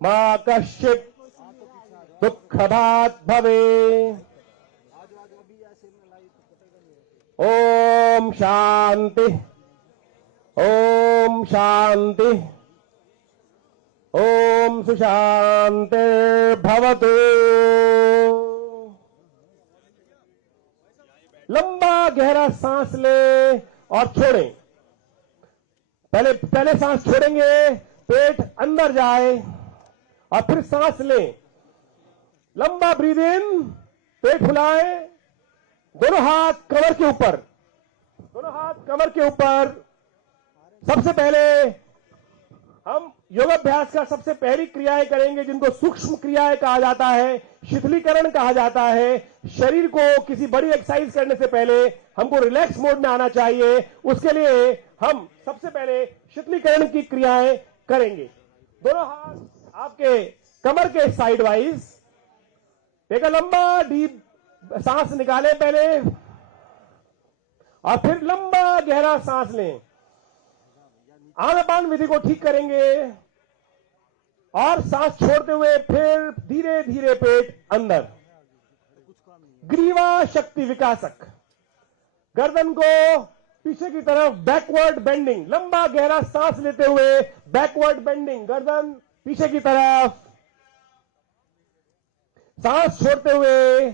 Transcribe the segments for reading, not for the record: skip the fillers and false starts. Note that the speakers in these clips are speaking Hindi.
मा कश्चित् दुःखभाग् भवे। ओम शांति, ओम शांति, ओम सुशांतिर्भवतु। लंबा गहरा सांस ले और छोड़ें। पहले सांस छोड़ेंगे, पेट अंदर जाए और फिर सांस लें। लंबा ब्रीद इन, पेट फुलाएं, दोनों हाथ कमर के ऊपर, दोनों हाथ कमर के ऊपर। सबसे पहले हम योगाभ्यास का सबसे पहली क्रियाएं करेंगे जिनको सूक्ष्म क्रियाएं कहा जाता है, शिथिलीकरण कहा जाता है। शरीर को किसी बड़ी एक्सरसाइज करने से पहले हमको रिलैक्स मोड में आना चाहिए। उसके लिए हम सबसे पहले शिथिलीकरण की क्रियाएं करेंगे। दोनों हाथ आपके कमर के साइड वाइज। एक लंबा डीप सांस निकालें पहले और फिर लंबा गहरा सांस लें। आनापान विधि को ठीक करेंगे और सांस छोड़ते हुए फिर धीरे धीरे पेट अंदर। ग्रीवा शक्ति विकासक, गर्दन को पीछे की तरफ बैकवर्ड बेंडिंग। लंबा गहरा सांस लेते हुए बैकवर्ड बेंडिंग, गर्दन पीछे की तरफ। सांस छोड़ते हुए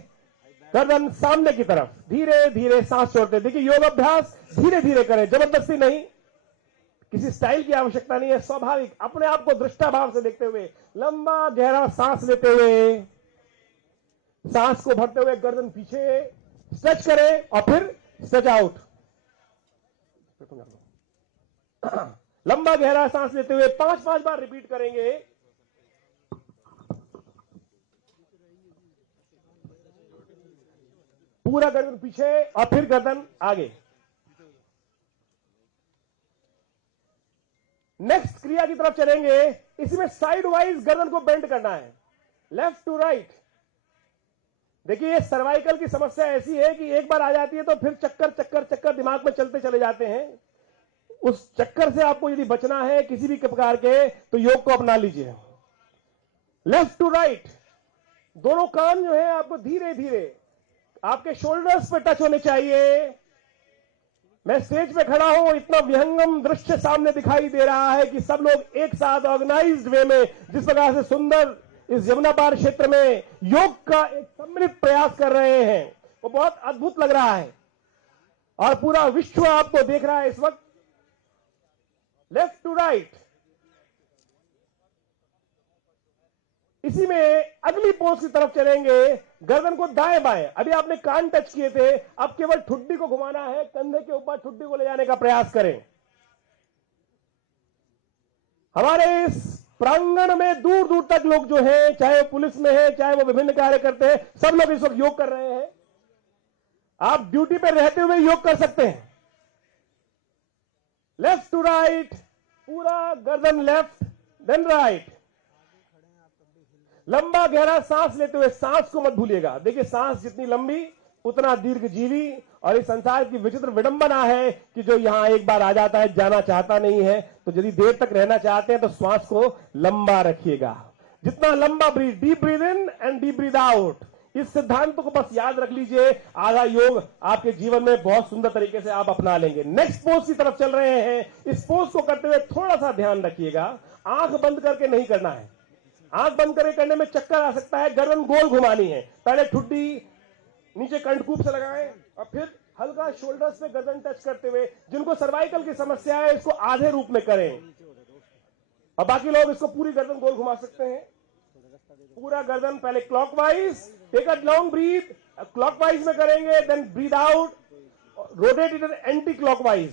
गर्दन सामने की तरफ, धीरे धीरे सांस छोड़ते। देखिए योगाभ्यास धीरे धीरे करें, जबरदस्ती नहीं, किसी स्टाइल की आवश्यकता नहीं है, स्वाभाविक अपने आप को दृष्टा भाव से देखते हुए लंबा गहरा सांस लेते हुए, सांस को भरते हुए गर्दन पीछे स्ट्रेच करें और फिर स्ट्रेच आउट। लंबा गहरा सांस लेते हुए 5-5 बार रिपीट करेंगे। पूरा गर्दन पीछे और फिर गर्दन आगे। नेक्स्ट क्रिया की तरफ चलेंगे। इसमें साइड वाइज गर्दन को बेंड करना है, लेफ्ट टू राइट। देखिए ये सर्वाइकल की समस्या ऐसी है कि एक बार आ जाती है तो फिर चक्कर चक्कर चक्कर दिमाग में चलते चले जाते हैं। उस चक्कर से आपको यदि बचना है किसी भी प्रकार के, तो योग को अपना लीजिए। लेफ्ट टू राइट, दोनों कान जो है आपको धीरे धीरे आपके शोल्डर्स पे टच होने चाहिए। मैं स्टेज पे खड़ा हूं, इतना विहंगम दृश्य सामने दिखाई दे रहा है कि सब लोग एक साथ ऑर्गेनाइज्ड वे में जिस प्रकार से सुंदर इस यमुना पार क्षेत्र में योग का एक सम्मिलित प्रयास कर रहे हैं, वो बहुत अद्भुत लग रहा है और पूरा विश्व आपको देख रहा है इस वक्त। Left to right. इसी में अगली पोज की तरफ चलेंगे। गर्दन को दाएं बाएं, अभी आपने कान टच किए थे, अब केवल ठुड्डी को घुमाना है, कंधे के ऊपर ठुड्डी को ले जाने का प्रयास करें। हमारे इस प्रांगण में दूर दूर तक लोग जो हैं, चाहे वो पुलिस में है, चाहे वो विभिन्न कार्य करते हैं, सब लोग इस वक्त योग कर रहे हैं। आप ड्यूटी पर रहते हुए योग कर सकते हैं। लेफ्ट टू राइट, पूरा गर्दन लेफ्ट देन राइट। लंबा गहरा सांस लेते हुए, सांस को मत भूलिएगा। देखिए सांस जितनी लंबी उतना दीर्घ जीवी। और इस संसार की विचित्र विडंबना है कि जो यहां एक बार आ जाता है जाना चाहता नहीं है। तो यदि देर तक रहना चाहते हैं तो श्वास को लंबा रखिएगा। जितना लंबा breath, deep breath in and deep breath out. इस सिद्धांत को बस याद रख लीजिए, आधा योग आपके जीवन में बहुत सुंदर तरीके से आप अपना लेंगे। नेक्स्ट पोज की तरफ चल रहे हैं। इस पोज को करते हुए थोड़ा सा ध्यान रखिएगा, आंख बंद करके नहीं करना है। आंख बंद करके करने में चक्कर आ सकता है। गर्दन गोल घुमानी है। पहले ठुड्डी नीचे कंठकूप से लगाएं और फिर हल्का शोल्डर्स पे गर्दन टच करते हुए। जिनको सर्वाइकल की समस्या है इसको आधे रूप में करें और बाकी लोग इसको पूरी गर्दन गोल घुमा सकते हैं। पूरा गर्दन पहले clockwise, take a long breath, clockwise में करेंगे, then breathe out, rotate it anti clockwise.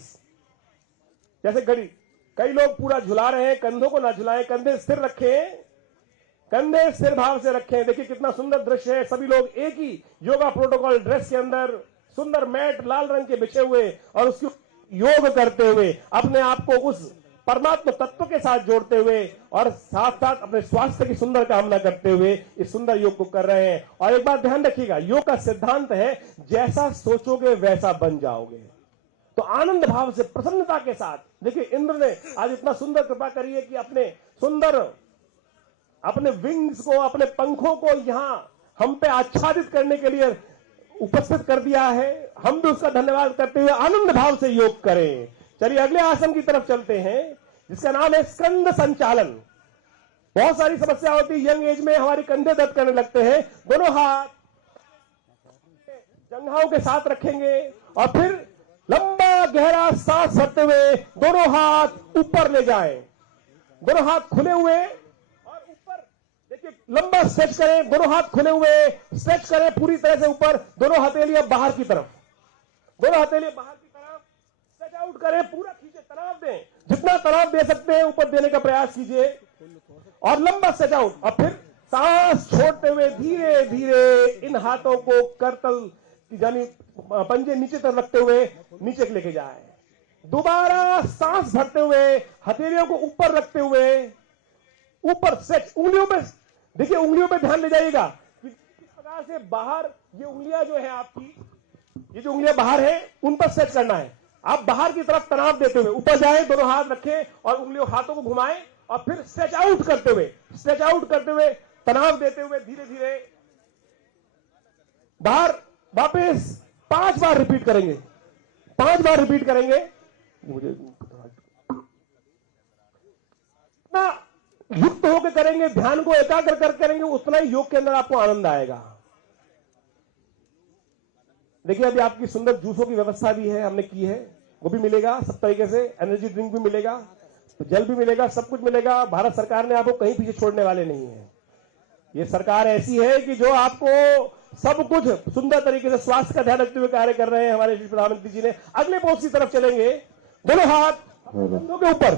जैसे घड़ी, कई लोग पूरा झुला रहे हैं, कंधों को ना झुलाएं, कंधे स्थिर रखें, कंधे स्थिर भाव से रखें। देखिए कितना सुंदर दृश्य है। सभी लोग एक ही योगा प्रोटोकॉल ड्रेस के अंदर, सुंदर मैट लाल रंग के बिछे हुए और उसकी योग करते हुए अपने आप को उस परमात्मा तत्व के साथ जोड़ते हुए और साथ साथ अपने स्वास्थ्य की सुंदर कामना करते हुए इस सुंदर योग को कर रहे हैं। और एक बात ध्यान रखिएगा, योग का सिद्धांत है जैसा सोचोगे वैसा बन जाओगे। तो आनंद भाव से, प्रसन्नता के साथ। देखिए इंद्र ने आज इतना सुंदर कृपा करी है कि अपने सुंदर अपने विंग्स को, अपने पंखों को यहां हम पे आच्छादित करने के लिए उपस्थित कर दिया है। हम भी उसका धन्यवाद करते हुए आनंद भाव से योग करें। चलिए अगले आसन की तरफ चलते हैं, जिसका नाम है स्कंद संचालन। बहुत सारी समस्या होती है यंग एज में, हमारे कंधे दर्द करने लगते हैं। दोनों हाथ जंघाओं के साथ रखेंगे और फिर लंबा गहरा सांस भरते हुए दोनों हाथ ऊपर ले जाएं। दोनों हाथ खुले हुए और ऊपर देखिए, लंबा स्ट्रेच करें। दोनों हाथ खुले हुए स्ट्रेच करें पूरी तरह से ऊपर। दोनों हथेलियां बाहर की तरफ, दोनों हथेलियां बाहर की तरफ स्ट्रेच आउट करें। पूरा खींचे, तनाव दें, जितना तनाव दे सकते हैं ऊपर देने का प्रयास कीजिए और लंबा स्ट्रेच आउट। और फिर सांस छोड़ते हुए धीरे धीरे इन हाथों को करतल यानी पंजे नीचे तरफ रखते हुए नीचे लेके जाए। दोबारा सांस भरते हुए हथेलियों को ऊपर रखते हुए ऊपर स्ट्रेच। उंगलियों पे देखिए, उंगलियों पे ध्यान ले जाइएगा कि किस प्रकार से बाहर ये उंगलियां जो है आपकी, ये जो उंगलियां बाहर है उन पर स्ट्रेच करना है। आप बाहर की तरफ तनाव देते हुए ऊपर जाए, दोनों हाथ रखें और उंगलियों हाथों को घुमाएं और फिर स्ट्रेच आउट करते हुए तनाव देते हुए धीरे धीरे बाहर वापस 5 बार रिपीट करेंगे। 5 बार रिपीट करेंगे। मुझे जितना युक्त होकर करेंगे, ध्यान को एकाग्र कर करेंगे, उतना ही योग के अंदर आपको आनंद आएगा। देखिए अभी आपकी सुंदर जूसों की व्यवस्था भी है, हमने की है, वो भी मिलेगा सब तरीके से। एनर्जी ड्रिंक भी मिलेगा, तो जल भी मिलेगा, सब कुछ मिलेगा। भारत सरकार ने आपको कहीं पीछे छोड़ने वाले नहीं है। ये सरकार ऐसी है कि जो आपको सब कुछ सुंदर तरीके से स्वास्थ्य का ध्यान रखते हुए कार्य कर रहे हैं हमारे प्रधानमंत्री जी ने। अगले पोस्ट की तरफ चलेंगे। दोनों हाथ कंधों के ऊपर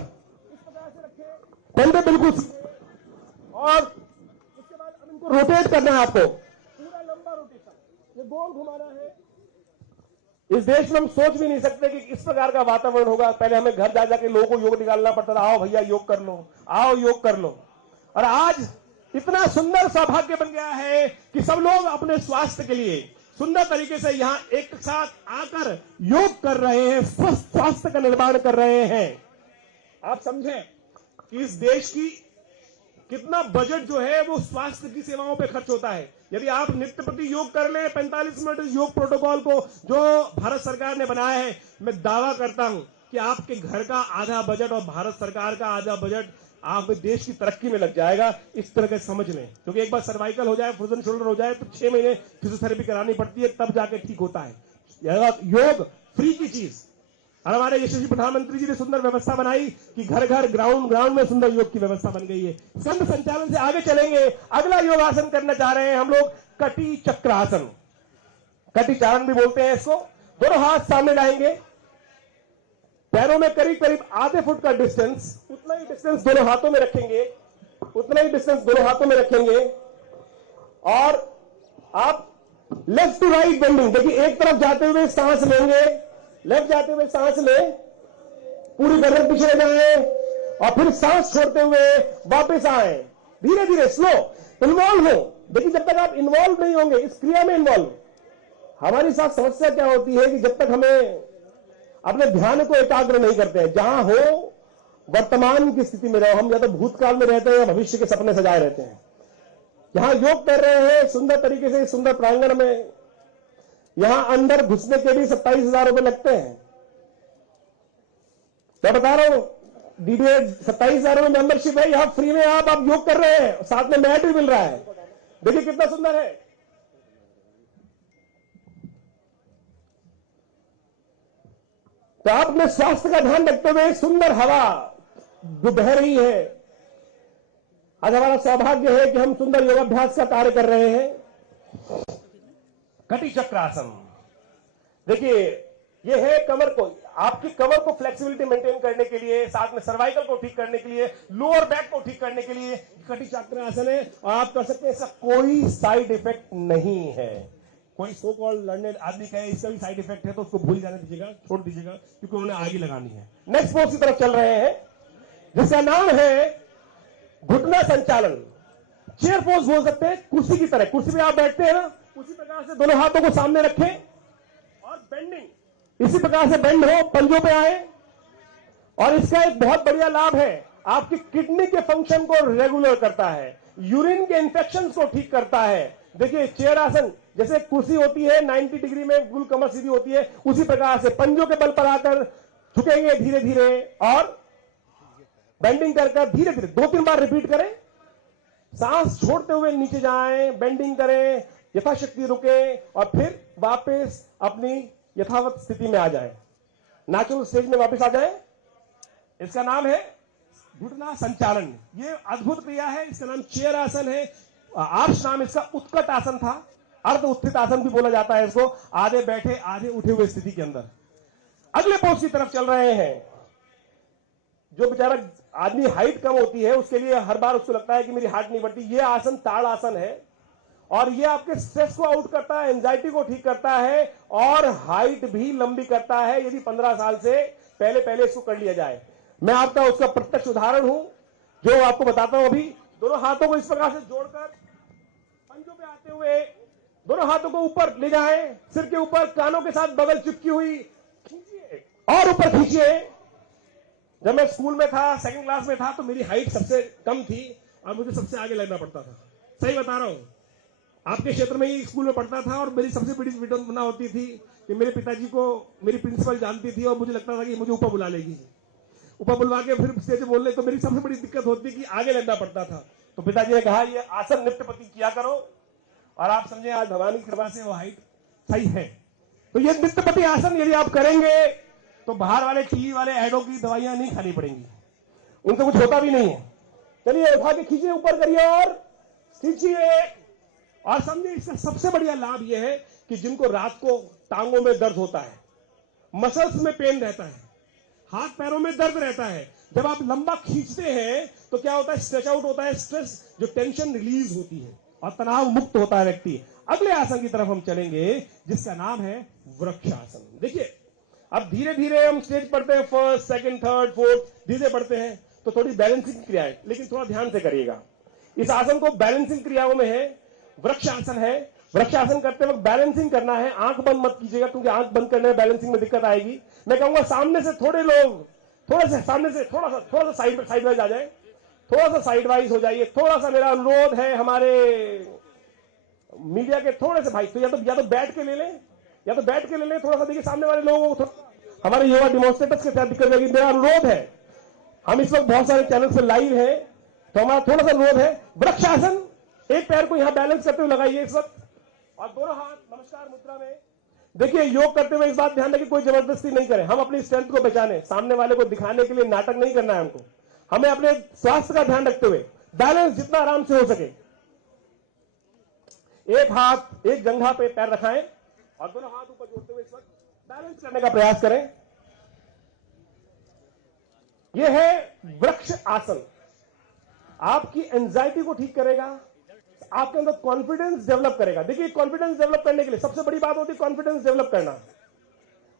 इस प्रकार से रखें, कंधे बिल्कुल, और उसके बाद अब इनको रोटेट करना है आपको, पूरा लंबा रोटेशन, ये गोल घुमाना है। इस देश में हम सोच भी नहीं सकते कि इस प्रकार का वातावरण होगा। पहले हमें घर जा जाके लोगों को योग निकालना पड़ता था, आओ भैया योग कर लो, आओ योग कर लो। और आज इतना सुंदर सौभाग्य बन गया है कि सब लोग अपने स्वास्थ्य के लिए सुंदर तरीके से यहां एक साथ आकर योग कर रहे हैं, स्वस्थ स्वास्थ्य का निर्माण कर रहे हैं। आप समझें कि इस देश की कितना बजट जो है वो स्वास्थ्य की सेवाओं पे खर्च होता है। यदि आप नित्य प्रति योग कर ले 45 मिनट योग प्रोटोकॉल को जो भारत सरकार ने बनाया है, मैं दावा करता हूं कि आपके घर का आधा बजट और भारत सरकार का आधा बजट आप देश की तरक्की में लग जाएगा। इस तरह के समझ लें, क्योंकि एक बार सर्वाइकल हो जाए, फ्रोजन शोल्डर हो जाए तो 6 महीने फिजियोथेरेपी करानी पड़ती है, तब जाके ठीक होता है। योग फ्री की चीज। और हमारे यशस्वी प्रधानमंत्री जी ने सुंदर व्यवस्था बनाई कि घर घर ग्राउंड में सुंदर योग की व्यवस्था बन गई है। स्कंद संचालन से आगे चलेंगे। अगला योगासन करना चाह रहे हैं हम लोग, कटी चक्रासन। कटी चारण भी बोलते हैं इसको। दोनों हाथ सामने लाएंगे, पैरों में करीब करीब आधे फुट का डिस्टेंस, उतना ही डिस्टेंस दोनों हाथों में रखेंगे, और आप लेफ्ट टू राइट बेंडिंग। देखिए एक तरफ जाते हुए सांस लेंगे, लेफ्ट जाते हुए सांस लें, पूरी गर्दन पीछे ले जाएं और फिर सांस छोड़ते हुए वापस आए, धीरे धीरे स्लो। इन्वॉल्व हो। देखिए जब तक आप इन्वॉल्व नहीं होंगे इस क्रिया में, इन्वॉल्व, हमारी साथ समस्या क्या होती है कि जब तक हमें अपने ध्यान को एकाग्र नहीं करते हैं, जहां हो वर्तमान की स्थिति में रहो, हम या तो भूतकाल में रहते हैं या भविष्य के सपने सजाए रहते हैं। यहां योग कर रहे हैं सुंदर तरीके से, सुंदर प्रांगण में, यहां अंदर घुसने के भी 27,000 रुपए लगते हैं। मैं बता रहा हूं, डीडीए 27,000 रुपए मेंबरशिप है, यहां फ्री में आप योग कर रहे हैं, साथ में मैट भी मिल रहा है। देखिए कितना सुंदर है। तो आप अपने स्वास्थ्य का ध्यान रखते हुए सुंदर हवा जो बह रही है, आज हमारा सौभाग्य है कि हम सुंदर योगाभ्यास का कार्य कर रहे हैं। कटी चक्रासन। देखिए ये है कमर को, आपकी कमर को फ्लेक्सिबिलिटी मेंटेन करने के लिए, साथ में सर्वाइकल को ठीक करने के लिए, लोअर बैक को ठीक करने के लिए कटी चक्रासन है और आप कर सकते हैं। इसका कोई साइड इफेक्ट नहीं है। कोई सो कॉल्ड लर्नेड आदमी कहे इसका भी साइड इफेक्ट है तो उसको भूल जाने दीजिएगा, छोड़ दीजिएगा, क्योंकि उन्हें आगे लगानी है। नेक्स्ट पोज की तरफ चल रहे हैं जिसका नाम है घुटना संचालन। चेयर पोज बोल सकते हैं, कुर्सी की तरह। कुर्सी पे आप बैठते हैं ना, उसी प्रकार से दोनों हाथों को सामने रखें और बेंडिंग इसी प्रकार से बेंड हो, पंजों पे आए। और इसका एक बहुत बढ़िया लाभ है, आपकी किडनी के फंक्शन को रेगुलर करता है, यूरिन के इंफेक्शन को ठीक करता है। देखिए चेयर आसन, जैसे कुर्सी होती है 90 डिग्री में बिल्कुल कमर सीधी होती है, उसी प्रकार से पंजों के बल पर आकर झुकेंगे धीरे धीरे और बेंडिंग कर धीरे धीरे 2-3 बार रिपीट करें। सांस छोड़ते हुए नीचे जाएं, बेंडिंग करें, यथाशक्ति रुके और फिर वापस अपनी यथावत स्थिति में आ जाएं, नेचुरल स्टेज में वापस आ जाएं। इसका नाम है घुटना संचालन। ये अद्भुत क्रिया है, इसका नाम चेयर आसन है। आर्ष नाम इसका उत्कट आसन था, अर्ध उत्थित आसन भी बोला जाता है इसको, आधे बैठे आधे उठे हुए स्थिति के अंदर। अगले पोज की तरफ चल रहे हैं। जो बेचारा आदमी हाइट कम होती है उसके लिए हर बार उसको लगता है कि मेरी हाइट नहीं बढ़ती, ये आसन ताड़ आसन है और ये आपके स्ट्रेस को आउट करता है, एंजाइटी को ठीक करता है और हाइट भी लंबी करता है यदि 15 साल से पहले इसको कर लिया जाए। मैं आपका उसका प्रत्यक्ष उदाहरण हूं जो आपको बताता हूं। अभी दोनों हाथों को इस प्रकार से जोड़कर पंजों पे आते हुए दोनों हाथों को ऊपर ले जाएं, सिर के ऊपर, कानों के साथ बगल चिपकी हुई खींचिए और ऊपर खींचिए। जब मैं स्कूल में था, सेकंड क्लास में था, तो मेरी हाइट सबसे कम थी और मुझे सबसे आगे लगना पड़ता था। सही बता रहा हूं, आपके क्षेत्र में ही स्कूल में पढ़ता था और मेरी सबसे बड़ी विडंबना होती थी कि मेरे पिताजी को मेरी प्रिंसिपल जानती थी और मुझे लगता था कि मुझे ऊपर बुला लेगी, ऊपर बुलवा के फिर स्टेज पे बोलने। तो मेरी सबसे बड़ी दिक्कत होती कि आगे लगना पड़ता था। तो पिताजी ने कहा ये आसन नित्यपति किया करो और आप समझे आज भगवान की कृपा से वो हाइट सही है। तो ये नित्यपति आसन यदि आप करेंगे तो बाहर वाले टीवी वाले एडों की दवाइयां नहीं खानी पड़ेंगी, उनसे कुछ होता भी नहीं है। चलिए उठा के खींचिए, ऊपर करिए और खींचिए। और समझिए इसका सबसे बढ़िया लाभ यह है कि जिनको रात को टांगों में दर्द होता है, मसल्स में पेन रहता है, हाथ पैरों में दर्द रहता है, जब आप लंबा खींचते हैं तो क्या होता है, स्ट्रेच आउट होता है, स्ट्रेस जो टेंशन रिलीज होती है और तनाव मुक्त होता है व्यक्ति। अगले आसन की तरफ हम चलेंगे जिसका नाम है वृक्षासन। देखिए अब धीरे धीरे हम स्टेज पढ़ते हैं, फर्स्ट, सेकंड, थर्ड, फोर्थ, धीरे पढ़ते हैं तो थोड़ी बैलेंसिंग क्रिया है, लेकिन थोड़ा ध्यान से करिएगा। इस आसन को बैलेंसिंग क्रियाओं में है, वृक्षासन है। वृक्षासन करते वक्त बैलेंसिंग करना है, आंख बंद मत कीजिएगा क्योंकि आंख बंद करने में बैलेंसिंग में दिक्कत आएगी। मैं कहूंगा सामने से थोड़े लोग थोड़ा सा साइड वाइज आ जाए, थोड़ा सा साइड वाइज हो जाइए। थोड़ा सा मेरा अनुरोध है हमारे मीडिया के थोड़े से भाई, तो या तो बैठ के ले लें थोड़ा सा। देखिए सामने वाले लोगों को हमारे युवा डिमोन्स्ट्रेटर्स के साथ दिक्कत होगी। मेरा अनुरोध है, हम इस वक्त बहुत सारे चैनल से लाइव है तो हमारा थोड़ा सा अनुरोध है, वृक्षासन एक पैर को यहां बैलेंस करते हुए लगाइए इस वक्त और दोनों हाथ नमस्कार मुद्रा में। देखिए योग करते हुए इस बात ध्यान रखिए कोई जबरदस्ती नहीं करें, हम अपनी स्ट्रेंथ को पहचाने, सामने वाले को दिखाने के लिए नाटक नहीं करना है हमको। हमें अपने स्वास्थ्य का ध्यान रखते हुए बैलेंस जितना आराम से हो सके, एक हाथ एक जंघा पे पैर रखाएं और दोनों हाथ ऊपर जोड़ते हुए इस वक्त बैलेंस करने का प्रयास करें। यह है वृक्ष आसन। आपकी एंजाइटी को ठीक करेगा, आपके अंदर कॉन्फिडेंस डेवलप करेगा। देखिए कॉन्फिडेंस डेवलप करने के लिए सबसे बड़ी बात होती है कॉन्फिडेंस डेवलप करना।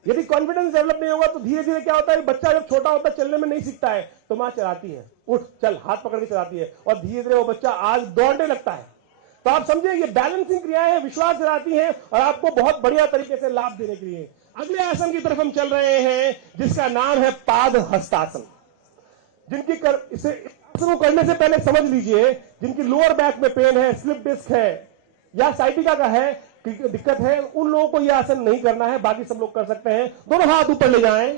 यदि कॉन्फिडेंस डेवलप नहीं होगा तो धीरे धीरे क्या होता है, बच्चा जब छोटा होता है चलने में नहीं सीखता है तो मां चलाती है, उठ चल हाथ पकड़ के चलाती है और धीरे धीरे वो बच्चा आज दौड़ने लगता है। तो आप समझे ये बैलेंसिंग क्रियाएं हैं, विश्वास दिलाती हैं और आपको बहुत बढ़िया तरीके से लाभ देने के लिए। अगले आसन की तरफ हम चल रहे हैं जिसका नाम है पाद हस्तासन। जिनकी इसे आसन करने से पहले समझ लीजिए, जिनकी लोअर बैक में पेन है, स्लिप डिस्क है या साइटिका का है, दिक्कत है, उन लोगों को यह आसन नहीं करना है, बाकी सब लोग कर सकते हैं। दोनों हाथ ऊपर ले जाएं,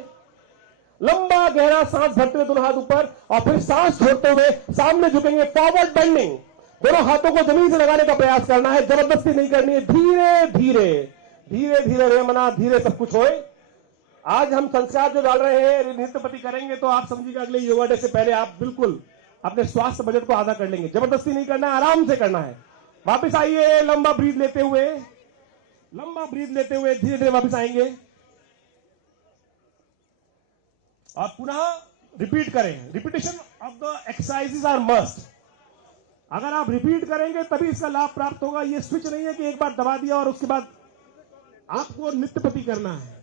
लंबा गहरा सांस भरते हुए दोनों हाथ ऊपर और फिर सांस छोड़ते हुए सामने झुकेंगे, फॉरवर्ड बेंडिंग। दोनों हाथों को जमीन से लगाने का प्रयास करना है, जबरदस्ती नहीं करनी है, धीरे धीरे धीरे धीरे रेमना धीरे सब कुछ होए। आज हम संस्कार जो डाल रहे हैं नित्यपति करेंगे तो आप समझिएगा अगले योगा डे से पहले आप बिल्कुल अपने स्वास्थ्य बजट को आधा कर लेंगे। जबरदस्ती नहीं करना है, आराम से करना है। वापस आइए, लंबा ब्रीथ लेते हुए धीरे धीरे वापस आएंगे और पुनः रिपीट करें। Repetition of the exercises are must. अगर आप रिपीट करेंगे तभी इसका लाभ प्राप्त होगा। ये स्विच नहीं है कि एक बार दबा दिया और उसके बाद आपको नित्यपति करना है।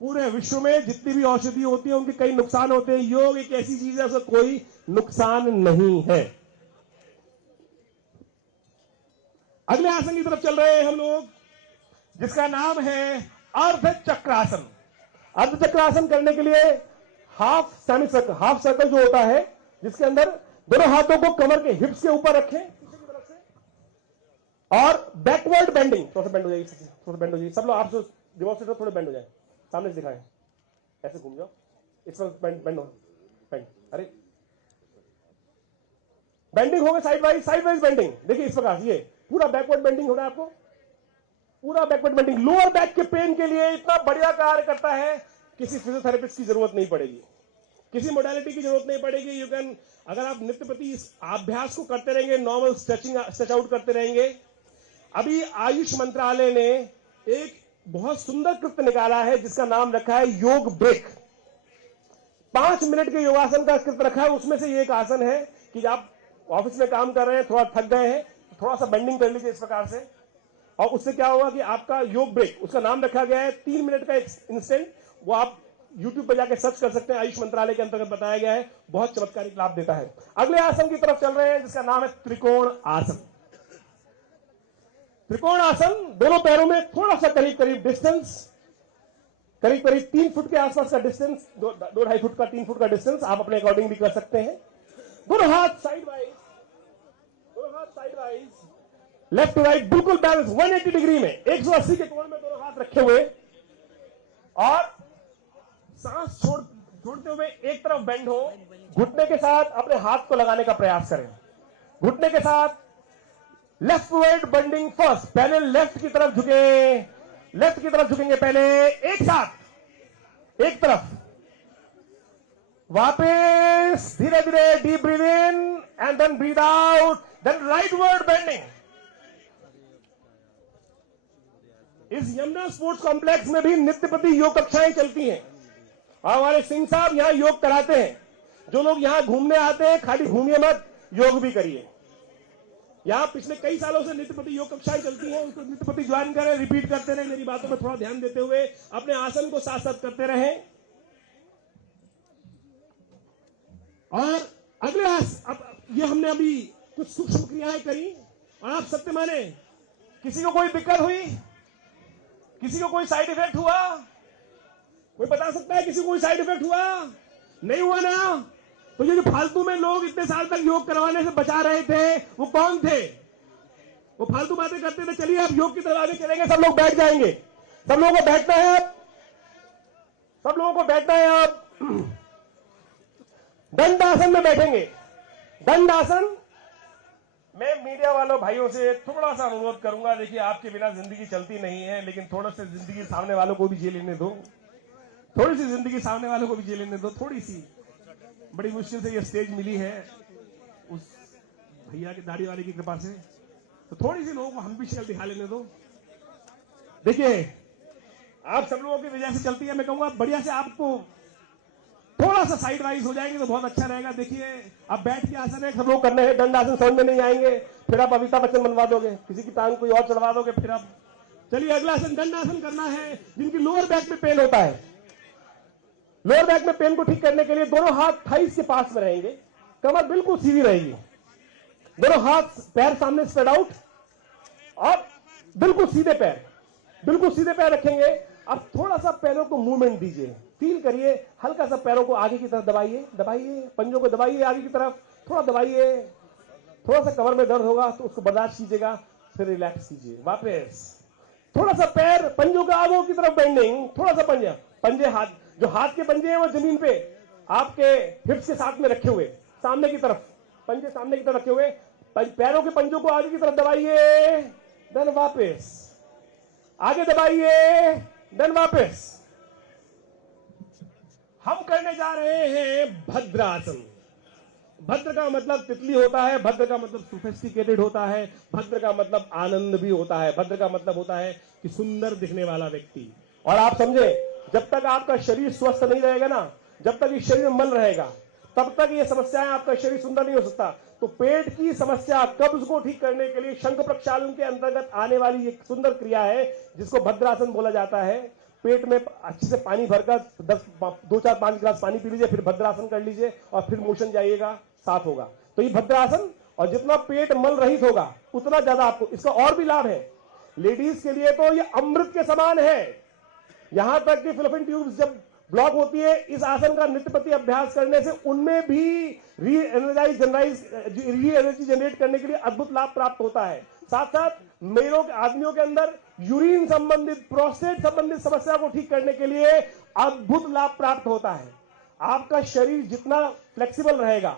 पूरे विश्व में जितनी भी औषधि होती है उनके कई नुकसान होते हैं, योग एक ऐसी चीज है उसका कोई नुकसान नहीं है। अगले आसन की तरफ चल रहे हैं हम लोग जिसका नाम है अर्ध चक्रासन। अर्ध चक्रासन करने के लिए हाफ सर्कल जो होता है जिसके अंदर दोनों हाथों को कमर के हिप्स के ऊपर रखें पीछे की तरफ से, और बैकवर्ड बेंडिंग, थोड़ा सा बेंड हो जाएगी, थोड़ा सा बेंड हो जाएगी। सब लोग आप जो डिमॉन्स्ट्रेटर थोड़े बेंड हो जाए, सामने से दिखाएं, ऐसे घूम जाओ, इस पर बेंड हो, बेंड, अरे बेंडिंग हो गए साइड वाइज बेंडिंग। देखिए इस प्रकार ये पूरा बैकवर्ड बेंडिंग हो रहा है आपको, पूरा बैकवर्ड बेंडिंग। लोअर बैक के पेन के लिए इतना बढ़िया कार्य करता है, किसी फिजियोथेरेपिस्ट की जरूरत नहीं पड़ेगी, किसी मोडालिटी की जरूरत नहीं पड़ेगी। यू कैन, अगर आप नित्य प्रति इस अभ्यास को करते रहेंगे, नॉर्मल स्ट्रेच आउट करते रहेंगे। अभी आयुष मंत्रालय ने एक बहुत सुंदर कृत्य निकाला है जिसका नाम रखा है योग ब्रेक। 5 मिनट के योगासन का कृत्य रखा है, उसमें से ये एक आसन है कि आप ऑफिस में काम कर रहे हैं, थोड़ा थक गए हैं, थोड़ा सा बेंडिंग कर लीजिए इस प्रकार से, और उससे क्या होगा कि आपका योग ब्रेक, उसका नाम रखा गया है 3 मिनट का इंस्टेंट। वो आप YouTube पर जाकर सर्च कर सकते हैं, आयुष मंत्रालय के अंतर्गत बताया गया है, बहुत चमत्कारिक लाभ देता है। अगले आसन की तरफ चल रहे हैं जिसका नाम है त्रिकोण आसन। त्रिकोण आसन, दोनों पैरों में थोड़ा सा करीब करीब डिस्टेंस, करीब 3 फुट के आसपास का डिस्टेंस, 2-2.5 फुट का, 3 फुट का डिस्टेंस आप अपने अकॉर्डिंग भी कर सकते हैं। दोनों हाथ side wise, left to right बिल्कुल बैलेंस 180 डिग्री में, 180 के कोण में दोनों हाथ रखे हुए, और सांस छोड़ते हुए एक तरफ बेंड हो, घुटने के साथ अपने हाथ को लगाने का प्रयास करें। घुटने के साथ left to right bending first, पहले लेफ्ट की तरफ झुके, लेफ्ट की तरफ झुकेंगे पहले, एक साथ एक तरफ, वापस धीरे धीरे deep breath in and then breathe out, then rightward bending. इस यमुना स्पोर्ट्स कॉम्प्लेक्स में भी नित्य प्रति योग कक्षाएं चलती हैं, और हमारे सिंह साहब यहां योग कराते हैं। जो लोग यहां घूमने आते हैं, खाली घूमिए मत, योग भी करिए। यहां पिछले कई सालों से नित्य प्रति योग कक्षाएं चलती हैं, उसको नित्य प्रति ज्वाइन करें, रिपीट करते रहें, मेरी बातों पर थोड़ा ध्यान देते हुए अपने आसन को साथ साथ करते रहें। और अगले ये हमने अभी कुछ सूक्ष्म क्रियाएं करी, और आप सत्य माने, किसी को कोई दिक्कत हुई, किसी को कोई साइड इफेक्ट हुआ, कोई बता सकता है किसी को कोई साइड इफेक्ट हुआ? नहीं हुआ ना? तो ये जो फालतू में लोग इतने साल तक योग करवाने से बचा रहे थे, वो कौन थे? वो फालतू बातें करते थे। चलिए अब योग की तरफ आगे चलेंगे, सब लोग बैठ जाएंगे, सब लोगों को बैठना है, सब लोगों को बैठना है। आप दंडासन में बैठेंगे। दंडासन मैं मीडिया वालों भाइयों से थोड़ा सा अनुरोध करूंगा, देखिए आपके बिना जिंदगी चलती नहीं है, लेकिन थोड़ा सा जिंदगी सामने वालों को भी जी लेने दो, थोड़ी सी जिंदगी सामने वालों को भी जी लेने दो, थोड़ी सी। बड़ी मुश्किल से ये स्टेज मिली है उस भैया की दाढ़ी वाले की कृपा से, तो थोड़ी सी लोगों को हम भी शक्ल दिखा लेने दो। देखिए आप सब लोगों की वजह से चलती है, मैं कहूंगा बढ़िया से आपको थोड़ा सा साइड वाइज हो जाएंगे तो बहुत अच्छा रहेगा। देखिए अब बैठ के आसन है, सब लोग करने हैं, दंड आसन समझ में नहीं आएंगे, फिर आप अमिताभ बच्चन बनवा दोगे, किसी की टांग कोई और चढ़वा दोगे, फिर आप। चलिए अगला आसन दंड आसन करना है। जिनकी लोअर बैक में पेन होता है, लोअर बैक में पेन को ठीक करने के लिए दोनों हाथ थाइस के पास में रहेंगे, कमर बिल्कुल सीधी रहेगी, दोनों हाथ पैर सामने स्प्रेड आउट, और बिल्कुल सीधे पैर रखेंगे। अब थोड़ा सा पैरों को मूवमेंट दीजिए, फील करिए, हल्का सा पैरों को आगे की तरफ दबाइए, पंजों को दबाइए आगे की तरफ, थोड़ा दबाइए। थोड़ा सा कमर में दर्द होगा तो उसको बर्दाश्त कीजिएगा, फिर रिलैक्स कीजिए। वापस थोड़ा सा पैर, पंजों के आगे की तरफ बेंडिंग, थोड़ा सा पंजे हाथ, जो हाथ के पंजे हैं वो जमीन पे आपके हिप्स के साथ में रखे हुए, सामने की तरफ, पंजे सामने की तरफ रखे हुए, पैरों के पंजों को आगे की तरफ दबाइए, देन वापस आगे दबाइए, देन वापस। हम करने जा रहे हैं भद्रासन। भद्र का मतलब तितली होता है, भद्र का मतलब सोफिस्टिकेटेड होता है, भद्र का मतलब आनंद भी होता है, भद्र का मतलब होता है कि सुंदर दिखने वाला व्यक्ति। और आप समझे, जब तक आपका शरीर स्वस्थ नहीं रहेगा ना, जब तक इस शरीर में मल रहेगा, तब तक ये समस्याएं, आपका शरीर सुंदर नहीं हो सकता। तो पेट की समस्या, कब्ज को ठीक करने के लिए शंख प्रक्षालन के अंतर्गत आने वाली एक सुंदर क्रिया है जिसको भद्रासन बोला जाता है। पेट में अच्छे से पानी भरकर 2-4-5 गिलास पानी पी लीजिए, फिर भद्रासन कर लीजिए, और फिर मोशन जाइएगा, साफ होगा। तो ये भद्रासन, और जितना पेट मल रहित होगा उतना ज्यादा आपको इसका और भी लाभ है। लेडीज के लिए तो ये अमृत के समान है। यहां तक कि फिलिपिन ट्यूब्स जब ब्लॉक होती है, इस आसन का नित्य प्रति अभ्यास करने से उनमें भी री एनर्जी जनरेट करने के लिए अद्भुत लाभ प्राप्त होता है। साथ साथ मेलों के आदमियों के अंदर यूरिन संबंधित, प्रोस्टेट संबंधित समस्या को ठीक करने के लिए अद्भुत लाभ प्राप्त होता है। आपका शरीर जितना फ्लेक्सिबल रहेगा,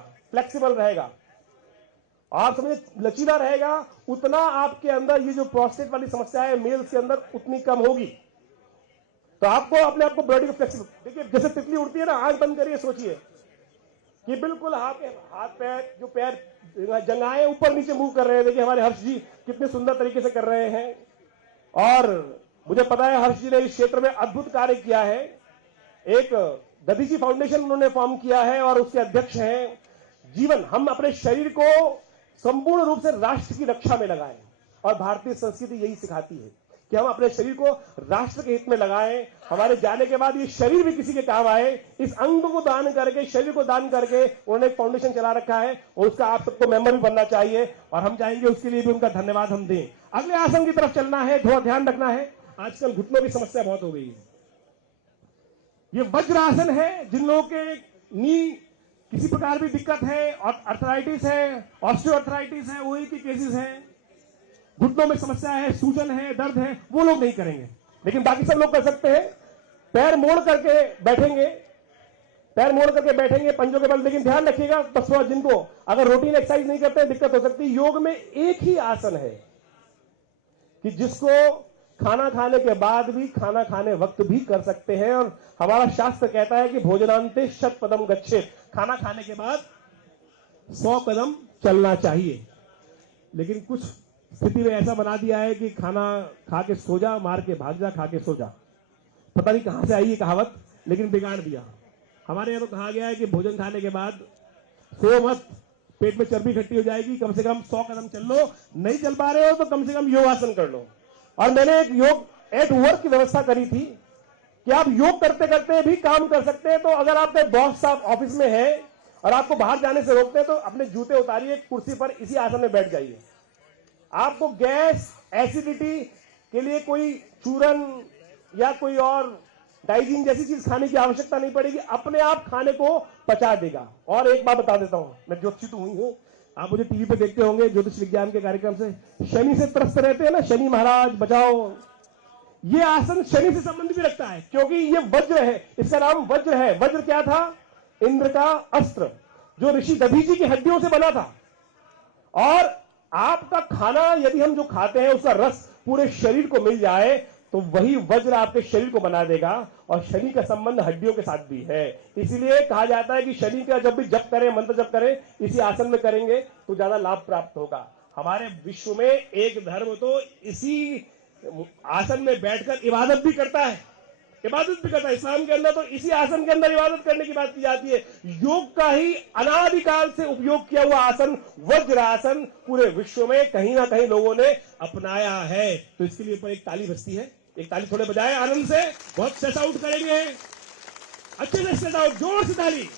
आप समझे लचीला रहेगा, उतना आपके अंदर ये जो प्रोस्टेट वाली समस्या है मेल्स के अंदर उतनी कम होगी। तो आपको अपने आप को बॉडी को फ्लेक्सिबल, देखिए जैसे तितली उड़ती है ना, आंख बंद करिए, सोचिए कि बिल्कुल हाथ पैर जो पैर जंगाएं ऊपर नीचे मूव कर रहे हैं। देखिए हमारे हर्ष जी कितने सुंदर तरीके से कर रहे हैं, और मुझे पता है हर्ष जी ने इस क्षेत्र में अद्भुत कार्य किया है। एक दधीची फाउंडेशन उन्होंने फॉर्म किया है और उसके अध्यक्ष हैं। जीवन हम अपने शरीर को संपूर्ण रूप से राष्ट्र की रक्षा में लगाएं, और भारतीय संस्कृति यही सिखाती है कि हम अपने शरीर को राष्ट्र के हित में लगाएं। हमारे जाने के बाद ये शरीर भी किसी के काम आए, इस अंग को दान करके, शरीर को दान करके उन्होंने एक फाउंडेशन चला रखा है, और उसका आप सबको मेंबर भी बनना चाहिए, और हम चाहेंगे उसके लिए भी उनका धन्यवाद हम दें। अगले आसन की तरफ चलना है, थोड़ा ध्यान रखना है, आजकल घुटनों की समस्या बहुत हो गई है। ये वज्र आसन है, जिन लोगों के नी किसी प्रकार भी दिक्कत है, और अर्थराइटिस है, ऑस्टियोआर्थराइटिस है, ओई की केसेस है, घुटनों में समस्या है, सूजन है, दर्द है, वो लोग नहीं करेंगे, लेकिन बाकी सब लोग कर सकते हैं। पैर मोड़ करके बैठेंगे, पंजों के बल। लेकिन ध्यान रखिएगा, बस जिनको अगर रूटीन एक्सरसाइज नहीं करते दिक्कत हो सकती। योग में एक ही आसन है कि जिसको खाना खाने के बाद भी, खाना खाने वक्त भी कर सकते हैं, और हमारा शास्त्र कहता है कि भोजनांते शत पदम गच्छेत, खाना खाने के बाद 100 कदम चलना चाहिए। लेकिन कुछ स्थिति में ऐसा बना दिया है कि खाना खा के सो जा, मार के भाग जा, खा के सो जा। पता नहीं कहां से आई ये कहावत, लेकिन बिगाड़ दिया। हमारे यहां तो कहा गया है कि भोजन खाने के बाद सो मत, पेट में चर्बी इकट्ठी हो जाएगी, कम से कम 100 कदम चल लो, नहीं चल पा रहे हो तो कम से कम योगासन कर लो। और मैंने एक योग एट वर्क की व्यवस्था करी थी कि आप योग करते करते भी काम कर सकते हैं। तो अगर आपके बॉस साहब ऑफिस में है और आपको बाहर जाने से रोकते हैं, तो अपने जूते उतारिए, कुर्सी पर इसी आसन में बैठ जाइए। आपको गैस, एसिडिटी के लिए कोई चूरन या कोई और डाइजीन जैसी चीज खाने की आवश्यकता नहीं पड़ेगी, अपने आप खाने को पचा देगा। और एक बात बता देता हूं, मैं ज्योतिषी तो हुई हूं, आप मुझे टीवी पे देखते होंगे ज्योतिष विज्ञान के कार्यक्रम से, शनि से त्रस्त रहते हैं ना, शनि महाराज बचाओ। ये आसन शनि से संबंध भी रखता है, क्योंकि ये वज्र है, इसका नाम वज्र है। वज्र क्या था? इंद्र का अस्त्र, जो ऋषि दधीची की हड्डियों से बना था। और आपका खाना यदि हम जो खाते हैं उसका रस पूरे शरीर को मिल जाए, तो वही वज्र आपके शरीर को बना देगा। और शनि का संबंध हड्डियों के साथ भी है, इसीलिए कहा जाता है कि शनि का जब भी जप करें, मंत्र जप करें, इसी आसन में करेंगे तो ज्यादा लाभ प्राप्त होगा। हमारे विश्व में एक धर्म तो इसी आसन में बैठकर इबादत भी करता है, इस्लाम के अंदर तो इसी आसन के अंदर इबादत करने की बात की जाती है। योग का ही अनादिकाल से उपयोग किया हुआ आसन वज्र आसन पूरे विश्व में कहीं ना कहीं लोगों ने अपनाया है। तो इसके लिए ऊपर एक ताली बजती है, एक ताली थोड़े बजाए आनंद से, बहुत स्ट्रेस आउट करेंगे, अच्छे से स्ट्रेस आउट, जोर से ताली।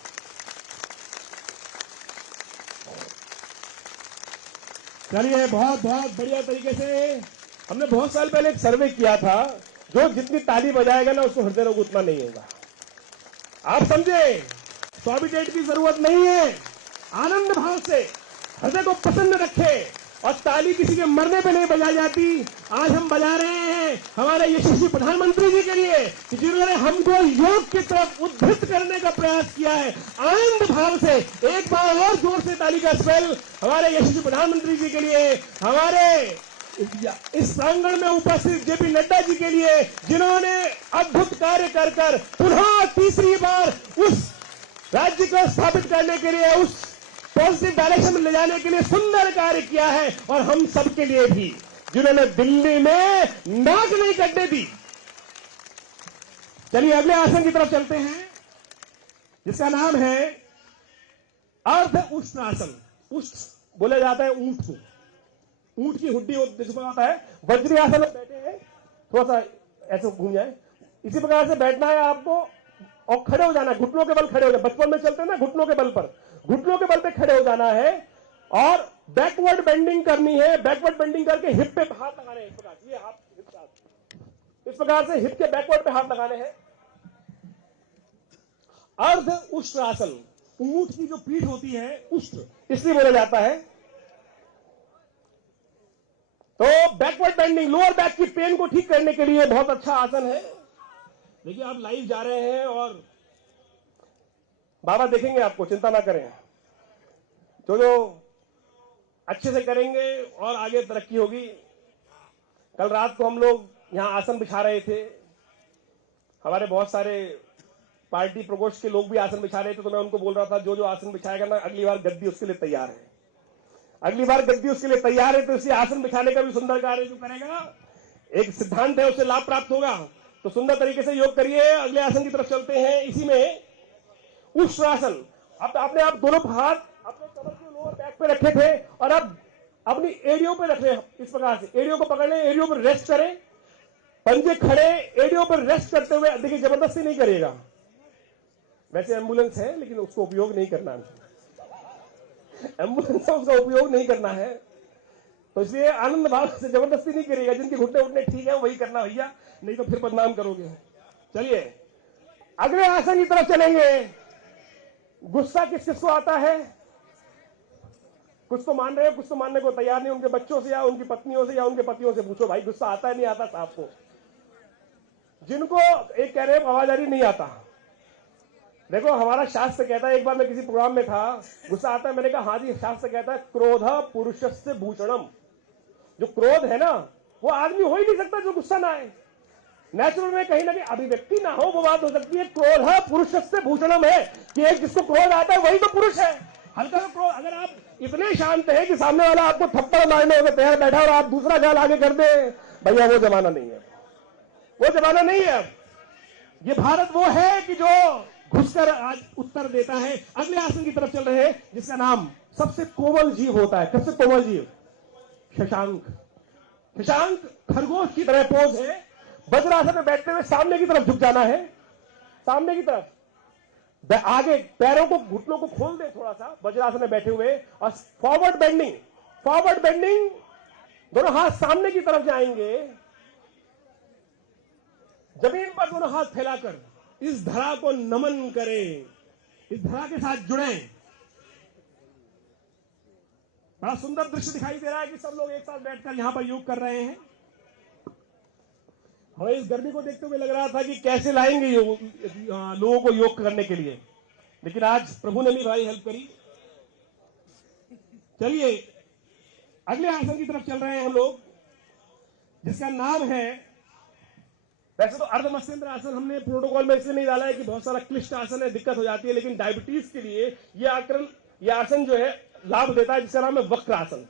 चलिए, बहुत बहुत बढ़िया तरीके से। हमने बहुत साल पहले एक सर्वे किया था, जो जितनी ताली बजाएगा ना उसको हृदय रोग उतना नहीं होगा। आप समझे, सॉबिटेट की जरूरत नहीं है, आनंद भाव से हृदय को प्रसन्न रखे। और ताली किसी के मरने पे नहीं बजाई जाती। आज हम बजा रहे हैं हमारे यशस्वी प्रधानमंत्री जी के लिए, जिन्होंने हमको योग की तरफ उद्धृत करने का प्रयास किया है। आनंद भाव से एक बार और जोर से ताली का स्पेल हमारे यशस्वी प्रधानमंत्री जी के लिए, हमारे इस प्रांगण में उपस्थित जेपी नड्डा जी के लिए, जिन्होंने अद्भुत कार्य कर कर पुनः तीसरी बार उस राज्य को स्थापित करने के लिए, उस पॉजिटिव डायरेक्शन में ले जाने के लिए सुंदर कार्य किया है। और हम सबके लिए भी, जिन्होंने दिल्ली में नाक नहीं कटने दी। चलिए अगले आसन की तरफ चलते हैं, जिसका नाम है अर्ध उष्ण आसन। उष्ण बोला जाता है ऊंट को, ऊंट की हुड्डी जिसमें आता है। वज्री आसन में बैठे हैं, थोड़ा सा ऐसे घूम जाए, इसी प्रकार से बैठना है आपको और खड़े हो जाना है, घुटनों के बल खड़े हो जाए। बचपन में चलते हैं ना घुटनों के बल पर, घुटनों के बल पे खड़े हो जाना है और बैकवर्ड बेंडिंग करनी है। बैकवर्ड बेंडिंग करके हिप पे हाथ लगाने हैं, इस प्रकार, ये हाथ इस प्रकार से हिप के बैकवर्ड पे हाथ लगाने हैं। अर्ध उष्ट आसन, ऊंट की जो पीठ होती है उष्ट, इसलिए बोला जाता है। तो बैकवर्ड बेंडिंग, लोअर बैक की पेन को ठीक करने के लिए बहुत अच्छा आसन है। देखिए आप लाइव जा रहे हैं और बाबा देखेंगे आपको, चिंता ना करें। जो अच्छे से करेंगे और आगे तरक्की होगी। कल रात को हम लोग यहां आसन बिछा रहे थे, हमारे बहुत सारे पार्टी प्रकोष्ठ के लोग भी आसन बिछा रहे थे, तो मैं उनको बोल रहा था जो आसन बिछाएगा ना, अगली बार गद्दी उसके लिए तैयार है, अगली बार गद्दी उसके लिए तैयार है। तो इसी आसन बिछाने का भी सुंदर कार्य जो करेगा, एक सिद्धांत है, उससे लाभ प्राप्त होगा। तो सुंदर तरीके से योग करिए। अगले आसन की तरफ चलते हैं। इसी में उष्ट्रासन। अब आपने आप दोनों हाथ अपने कमर के लोअर बैक पे रखे थे और अब अपनी एड़ियों पे रख रहे हैं। इस प्रकार से एड़ियों को पकड़ लें, एड़ियों पर रेस्ट करें, पंजे खड़े, एड़ियों पर रेस्ट करते हुए। देखिए जबरदस्ती नहीं करिएगा, वैसे एम्बुलेंस है लेकिन उसको उपयोग नहीं करना है, एम्बुलेंस है उसका उपयोग नहीं करना है। तो इसलिए आनंद भाव से जबरदस्ती नहीं करिएगा। जिनके घुटने उठने ठीक है वही करना भैया, नहीं तो फिर बदनाम करोगे। चलिए अगले आसन की तरफ चलेंगे। गुस्सा किस किस को आता है? कुछ तो मान रहे हो, कुछ तो मानने को तैयार नहीं। उनके बच्चों से या उनकी पत्नियों से या उनके पतियों से पूछो, भाई गुस्सा आता है नहीं आता साहब को? जिनको एक कह रहे हैं आवाजारी नहीं आता, देखो हमारा शास्त्र कहता है, एक बार मैं किसी प्रोग्राम में था, गुस्सा आता है, मैंने कहा हाँ जी, शास्त्र कहता है क्रोध पुरुषस्य भूषणम। जो क्रोध है ना, वो आदमी हो ही नहीं सकता जो गुस्सा ना आए। नेचुरल में कहीं ना कहीं अभिव्यक्ति ना हो, वो बात हो सकती है। क्रोध पुरुषस्य भूषणम है कि एक जिसको क्रोध आता है वही तो पुरुष है। हल्का सा क्रोध, अगर आप इतने शांत हैं कि सामने वाला आपको थप्पड़ मारने होकर तैयार बैठा और आप दूसरा गाल आगे कर दे, भैया वो जमाना नहीं है, वो जमाना नहीं है। ये भारत वो है कि जो घुसकर आज उत्तर देता है। अगले आसन की तरफ चल रहे हैं, जिसका नाम सबसे कोमल जीव होता है। सबसे कोमल जीव शशांक। शशांक खरगोश की तरह पोज है। वज्रासन में बैठते हुए सामने की तरफ झुक जाना है, सामने की तरफ। आगे पैरों को, घुटनों को खोल दे थोड़ा सा वज्रासन में बैठे हुए, और फॉरवर्ड बेंडिंग। फॉरवर्ड बेंडिंग, दोनों हाथ सामने की तरफ जाएंगे, जमीन पर दोनों हाथ फैलाकर इस धरा को नमन करें, इस धरा के साथ जुड़ें। बड़ा सुंदर दृश्य दिखाई दे रहा है कि सब लोग एक साथ बैठकर यहां पर योग कर रहे हैं। हमें इस गर्मी को देखते हुए लग रहा था कि कैसे लाएंगे लोगों को योग करने के लिए, लेकिन आज प्रभु ने भी भाई हेल्प करी। चलिए अगले आसन की तरफ चल रहे हैं हम लोग, जिसका नाम है, वैसे तो अर्धमस्तेंद्र आसन हमने प्रोटोकॉल में इसलिए नहीं डाला है कि बहुत सारा क्लिष्ट आसन है, दिक्कत हो जाती है, लेकिन डायबिटीज के लिए यह आसन जो है लाभ देता है, जिसका नाम है वक्र आसन।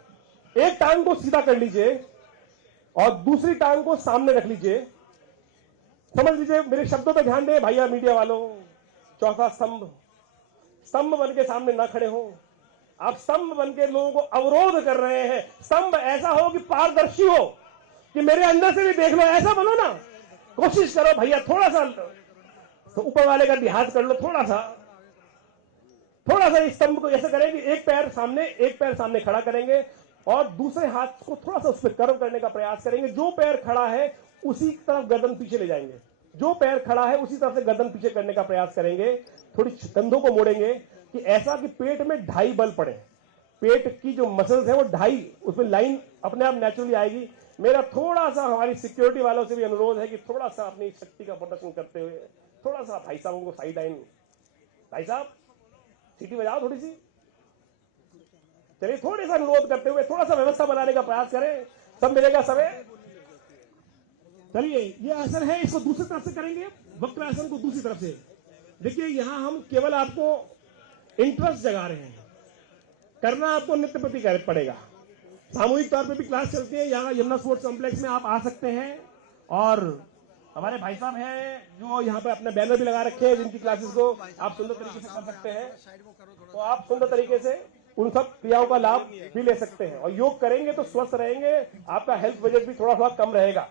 एक टांग को सीधा कर लीजिए और दूसरी टांग को सामने रख लीजिए। समझ लीजिए, मेरे शब्दों पर ध्यान दें भैया मीडिया वालों। चौथा स्तंभ, स्तंभ बन के सामने ना खड़े हो आप, स्तंभ बन के लोगों को अवरोध कर रहे हैं। स्तंभ ऐसा हो कि पारदर्शी हो, कि मेरे अंदर से भी देख लो, ऐसा बनो ना। कोशिश करो भैया, थोड़ा सा तो ऊपर वाले का लिहाज कर लो, थोड़ा सा इस स्तंभ को ऐसे करें कि एक पैर सामने खड़ा करेंगे और दूसरे हाथ को थोड़ा सा उस पर कर्व करने का प्रयास करेंगे। जो पैर खड़ा है उसी तरफ गर्दन पीछे ले जाएंगे, जो पैर खड़ा है उसी तरफ से गर्दन पीछे करने का प्रयास करेंगे। थोड़ी कंधों को मोड़ेंगे कि ऐसा कि पेट में 2.5 बल पड़े। पेट की जो मसल्स है वो 2.5, उसमें लाइन अपने आप नेचुरली आएगी। मेरा थोड़ा सा हमारी सिक्योरिटी वालों से भी अनुरोध है कि थोड़ा सा अपनी शक्ति का प्रदर्शन करते हुए थोड़ा सा भाई साहब को साइड लाइन, भाई साहब सीटी बजाओ थोड़ी सी। चलिए थोड़े सा अनुरोध करते हुए थोड़ा सा व्यवस्था बनाने का प्रयास करें, सब मिलेगा समय। चलिए ये आसन है, इसको दूसरी तरफ से करेंगे, वक्र आसन को दूसरी तरफ से। देखिए यहां हम केवल आपको इंटरेस्ट जगा रहे हैं, करना आपको नित्य प्रति पड़ेगा। सामूहिक तौर पे भी क्लास चलती है यहाँ यमुना स्पोर्ट्स कॉम्प्लेक्स में, आप आ सकते हैं। और हमारे भाई साहब हैं जो यहाँ पे अपने बैनर भी लगा रखे हैं, जिनकी क्लासेस को आप सुंदर तरीके से कर सकते हैं। तो आप सुंदर तरीके से उन सब क्रियाओं का लाभ भी ले सकते हैं, और योग करेंगे तो स्वस्थ रहेंगे, आपका हेल्थ बजट भी थोड़ा कम रहेगा।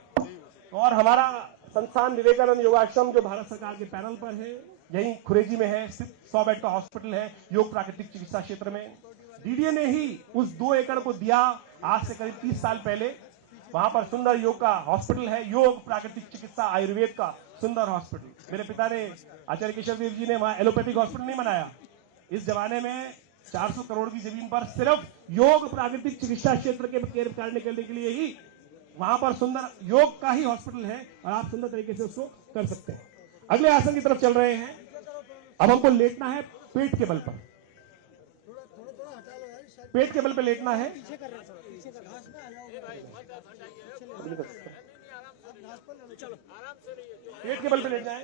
और हमारा संस्थान विवेकानंद योगाश्रम जो भारत सरकार के पैनल पर है, यही खुरेजी में है, 100 बेड का हॉस्पिटल है योग प्राकृतिक चिकित्सा क्षेत्र में। डीडीए ने ही उस 2 एकड़ को दिया आज से करीब 30 साल पहले, वहां पर सुंदर योग का हॉस्पिटल है, योग प्राकृतिक चिकित्सा आयुर्वेद का सुंदर हॉस्पिटल। मेरे पिता ने, आचार्य केशव देव जी ने वहां एलोपैथिक हॉस्पिटल नहीं बनाया। इस जमाने में 400 करोड़ की जमीन पर सिर्फ योग प्राकृतिक चिकित्सा क्षेत्र के केयर करने के लिए ही वहां पर सुंदर योग का ही हॉस्पिटल है और आप सुंदर तरीके से उसको कर सकते हैं। अगले आसन की तरफ चल रहे हैं। अब हमको लेटना है पेट के बल पर, पेट के बल पे लेटना है। पेट के बल पे लेटना है।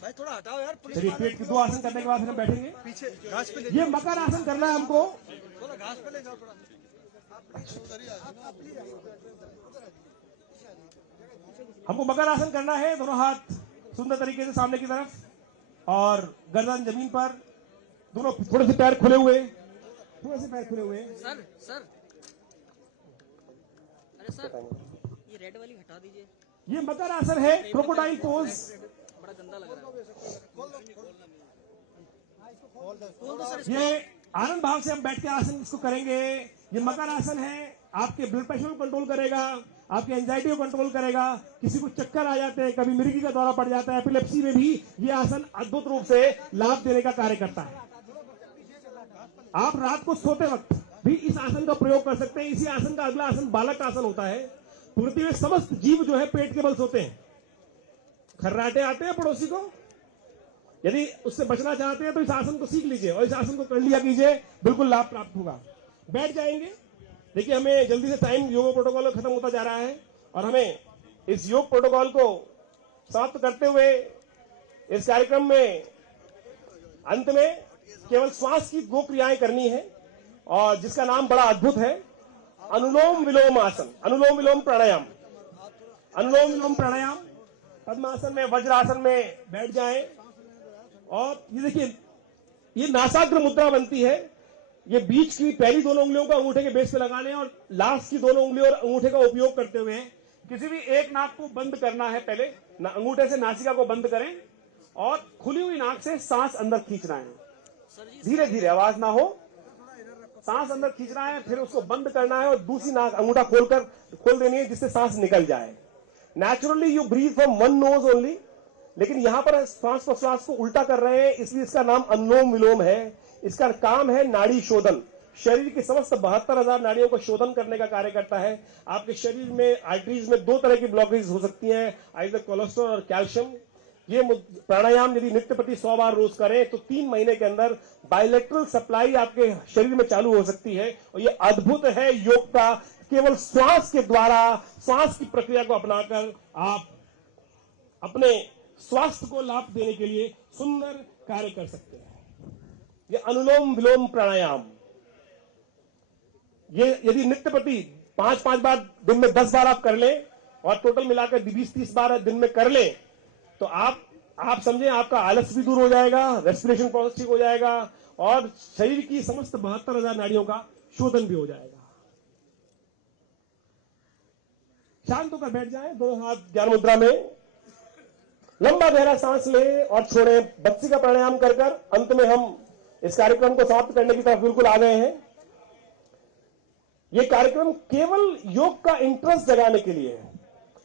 भाई थोड़ा हटाओ यार। चलिए, पेट के 2 आसन करने के बाद हम बैठेंगे। पीछे घास पे ले, ये मकर आसन करना है हमको। थोड़ा घास पे ले जाओ थोड़ा। हमको मकर आसन करना है। दोनों हाथ सुंदर तरीके से सामने की तरफ और गर्दन जमीन पर, दोनों थोड़े से पैर खुले हुए, थोड़े से पैर खुले हुए। सर सर, अरे सर ये रेड वाली हटा दीजिए। ये मकर आसन है, क्रोकोडाइल पोज। बड़ा गंदा लग रहा है। ये आनंद भाव से हम बैठ के आसन इसको करेंगे। ये मकर आसन है, आपके ब्लड प्रेशर को कंट्रोल करेगा, आपके एंजाइटी को कंट्रोल करेगा। किसी को चक्कर आ जाते हैं, कभी मिर्गी का दौरा पड़ जाता है, एपिलेप्सी में भी ये आसन अद्भुत रूप से लाभ देने का कार्य करता है। आप रात को सोते वक्त भी इस आसन का प्रयोग कर सकते हैं। इसी आसन का अगला आसन बालक आसन होता है। पृथ्वी में समस्त जीव जो है पेट के बल सोते हैं। खर्राटे आते हैं पड़ोसी को, यदि उससे बचना चाहते हैं तो इस आसन को सीख लीजिए और इस आसन को कर लिया कीजिए, बिल्कुल लाभ प्राप्त होगा। बैठ जाएंगे। देखिए, हमें जल्दी से टाइम योग प्रोटोकॉल खत्म होता जा रहा है और हमें इस योग प्रोटोकॉल को समाप्त करते हुए इस कार्यक्रम में अंत में केवल श्वास की 2 क्रियाएं करनी है और जिसका नाम बड़ा अद्भुत है, अनुलोम विलोम आसन, अनुलोम विलोम प्राणायाम। अनुलोम विलोम प्राणायाम पद्मासन में, वज्रासन में बैठ जाएं और ये देखिए, ये नासाग्र मुद्रा बनती है। ये बीच की पहली 2 उंगलियों को अंगूठे के बेस पे लगाने और लास्ट की 2 उंगलियों और अंगूठे का उपयोग करते हुए किसी भी एक नाक को बंद करना है। पहले अंगूठे से नासिका को बंद करें और खुली हुई नाक से सांस अंदर खींचना है। धीरे धीरे, आवाज ना हो, सांस अंदर खींचना है, फिर उसको बंद करना है और दूसरी नाक अंगूठा खोल देनी है जिससे सांस निकल जाए। Naturally you breathe from one nose only, लेकिन यहां पर श्वास प्रश्वास को उल्टा कर रहे हैं, इसलिए इसका नाम अनुलोम विलोम है। इसका काम है नाड़ी शोधन। शरीर की समस्त 72,000 नाड़ियों को शोधन करने का कार्य करता है। आपके शरीर में आर्टरीज में 2 तरह की ब्लॉकेज हो सकती हैं, आइदर कोलेस्ट्रॉल और कैल्शियम। ये प्राणायाम यदि नित्य प्रति 100 बार रोज करें तो 3 महीने के अंदर बायलैटरल सप्लाई आपके शरीर में चालू हो सकती है। और ये अद्भुत है योग का, केवल श्वास के द्वारा, श्वास की प्रक्रिया को अपनाकर आप अपने स्वास्थ्य को लाभ देने के लिए सुंदर कार्य कर सकते हैं। ये अनुलोम विलोम प्राणायाम, ये यदि नित्य प्रति 5-5 बार दिन में 10 बार आप कर लें और टोटल मिलाकर 20-30 बार दिन में कर लें तो आप समझें आपका आलस भी दूर हो जाएगा, रेस्पिरेशन प्रोसेस ठीक हो जाएगा और शरीर की समस्त 72,000 नाड़ियों का शोधन भी हो जाएगा। शांत होकर बैठ जाएं, 2 हाथ ज्ञान मुद्रा में, लंबा गहरा सांस लें और छोड़ें। बच्ची का प्राणायाम कर अंत में हम इस कार्यक्रम को समाप्त करने की तरफ बिल्कुल आ गए हैं। यह कार्यक्रम केवल योग का इंटरेस्ट जगाने के लिए है।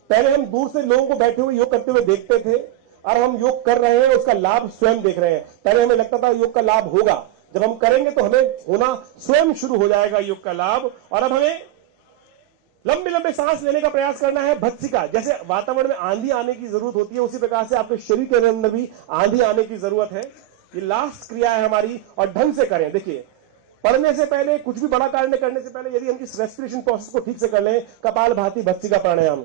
पहले हम दूर से लोगों को बैठे हुए योग करते हुए देखते थे और हम योग कर रहे हैं, उसका लाभ स्वयं देख रहे हैं। पहले हमें लगता था योग का लाभ होगा, जब हम करेंगे तो हमें होना स्वयं शुरू हो जाएगा योग का लाभ। और अब हमें लंबे लंबे सांस लेने का प्रयास करना है। भत्सिका, जैसे वातावरण में आंधी आने की जरूरत होती है, उसी प्रकार से आपके शरीर के अंदर भी आंधी आने की जरूरत है। ये लास्ट क्रिया है हमारी और ढंग से करें। देखिए, पढ़ने से पहले, कुछ भी बड़ा कार्य करने से पहले यदि हम इस रेस्पिरेशन प्रोसेस को ठीक से कर लें, कपालभाति भत्सिका प्राणायाम,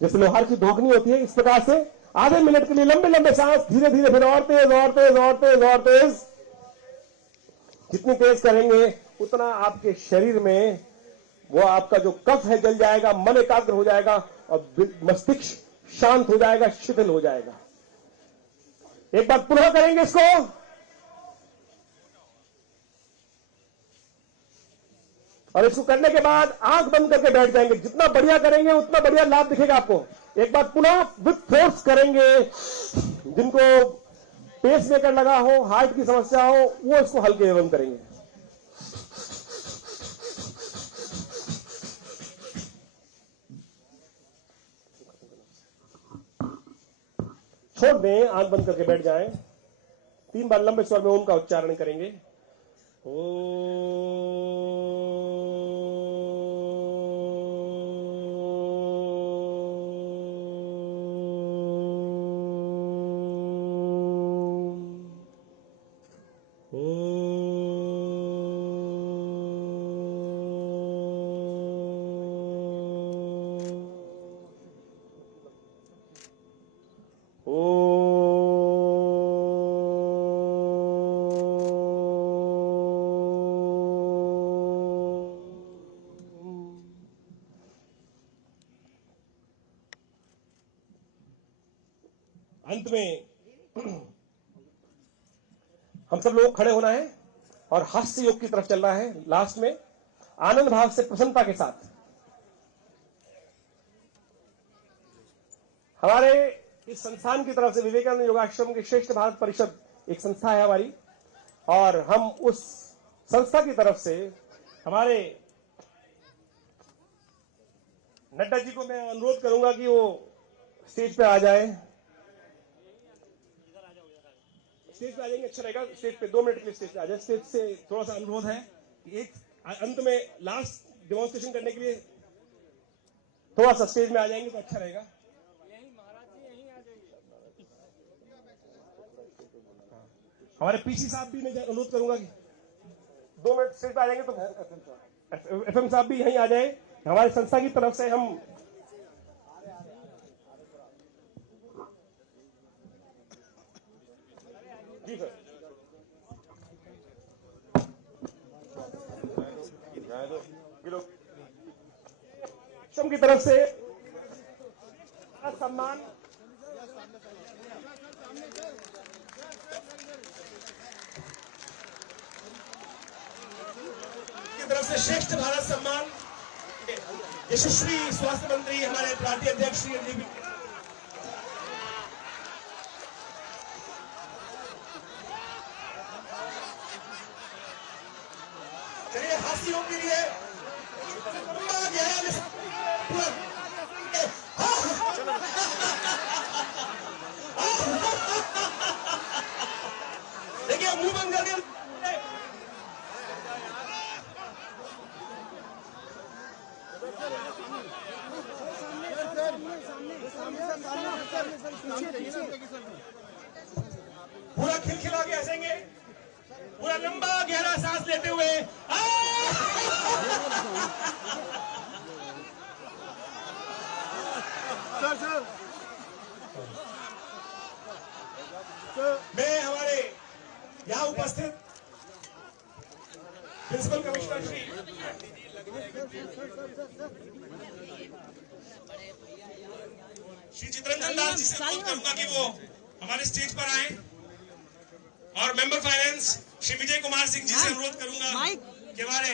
जैसे लोहार की धोखनी होती है, इस प्रकार से आधे मिनट के लिए लंबे लंबे सांस, धीरे धीरे, फिर और तेज और तेज और तेज और तेज। जितनी तेज करेंगे उतना आपके शरीर में वो आपका जो कफ है जल जाएगा, मन एकाग्र हो जाएगा और मस्तिष्क शांत हो जाएगा, शिथिल हो जाएगा। एक बार पुनः करेंगे इसको। और इसको करने के बाद आंख बंद करके बैठ जाएंगे। जितना बढ़िया करेंगे उतना बढ़िया लाभ दिखेगा आपको। एक बार पुनः विथ फोर्स करेंगे। जिनको पेस मेकर लगा हो, हार्ट की समस्या हो, वो इसको हल्के एवं करेंगे। छोड़ दें, आंख बंद करके बैठ जाएं। 3 बार लंबे स्वर में ओम का उच्चारण करेंगे। अंत में हम सब लोग खड़े होना है और हास्य योग की तरफ चलना है। लास्ट में आनंद भाव से, प्रसन्नता के साथ हमारे इस संस्थान की तरफ से, विवेकानंद योगाश्रम की श्रेष्ठ भारत परिषद एक संस्था है हमारी, और हम उस संस्था की तरफ से हमारे नड्डा जी को मैं अनुरोध करूंगा कि वो स्टेज पे आ जाए। स्टेज पे आ जाएंगे, अच्छा रहेगा। स्टेज पे 2 मिनट के लिए स्टेज पे आ जाए। स्टेज से थोड़ा सा अनुरोध है कि एक अंत में लास्ट डेमोन्स्ट्रेशन करने के लिए थोड़ा सा स्टेज में आ जाएंगे तो अच्छा रहेगा। हमारे पीसी साहब भी मैं अनुरोध करूंगा कि 2 मिनट स्टेज पे आ जाएंगे तो एफएम साहब भी यहीं आ जाए। हमारी संस्था की तरफ से हम जी सर की तरफ से सम्मान की तरफ से श्रेष्ठ भारत सम्मान यशस्वी स्वास्थ्य मंत्री हमारे पार्टी अध्यक्ष श्री एनडीबी चलिए हास्यों के लिए देखिए मुंह बंद करके पूरा खिलखिला के हंसेंगे। पूरा लंबा गहरा सांस लेते हुए मैं हमारे यहाँ उपस्थित प्रिंसिपल कमिश्नर श्री चित्रंजन दास जी से अनुरोध करूंगा कि वो हमारे स्टेज पर आए, और मेंबर फाइनेंस श्री विजय कुमार सिंह जी से अनुरोध करूंगा कि हमारे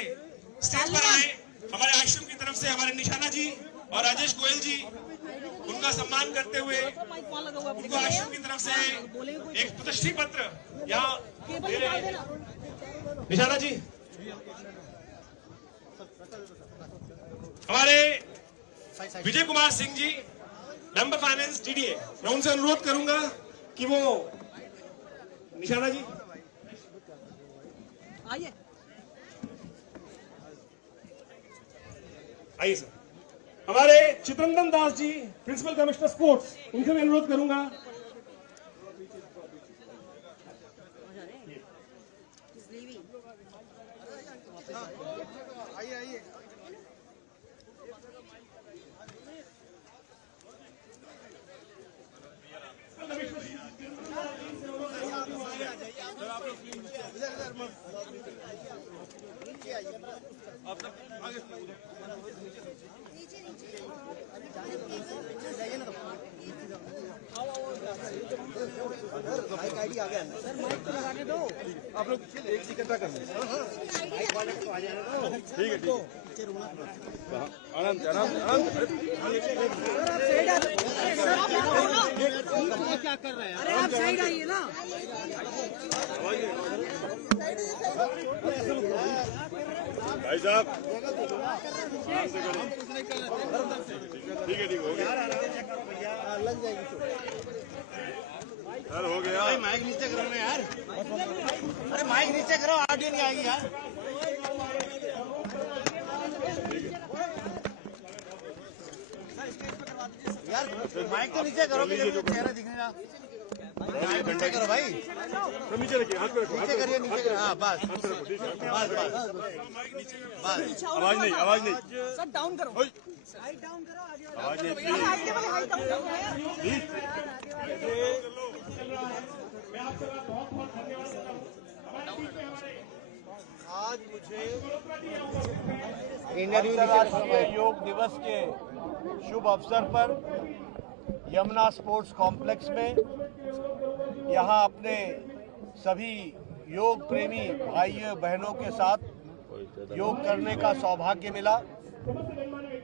स्टेज पर आए। हमारे आश्रम की तरफ से हमारे निशाना जी और राजेश गोयल जी उनका सम्मान करते हुए उनको आश्रम की तरफ से एक प्रतिष्ठित पत्र यहाँ दे रहे हैं। निशाना जी, हमारे Vijay Kumar Singh ji member finance DDA, मैं उनसे अनुरोध करूंगा कि वो निशाना जी आइए सर। हमारे Chittaranjan Das ji principal commissioner sports, उनसे मैं अनुरोध करूंगा। आइए आईडी आ गया सर, माइक तो लगाने दो आप लोग। एक सेकंड का करना। ठीक है आनंद आनंद आनंद क्या कर रहे हैं? अरे आप साइड आइए ना। भाई साहब ठीक है ठीक हो गया सर हो गया। माइक नीचे करो ना यार। अरे माइक नीचे करो, ऑडियो नहीं आएगी यार। यार माइक तो नीचे करो, चेहरा दिखेगा। नीचे करो भाई, तो नीचे रखिए, हाथ पे रखो, नीचे करिए, नीचे करिए। हाँ बस बस बस बस। आवाज नहीं आवाज नहीं सर डाउन करो, ओए, साइड डाउन करो, आगे आवाज नहीं हाइट हाइट डाउन करो यार। प्लीज। आज मुझे अंतर्राष्ट्रीय योग दिवस के शुभ अवसर पर यमुना स्पोर्ट्स कॉम्प्लेक्स में यहाँ अपने सभी योग प्रेमी भाइयों बहनों के साथ योग करने का सौभाग्य मिला।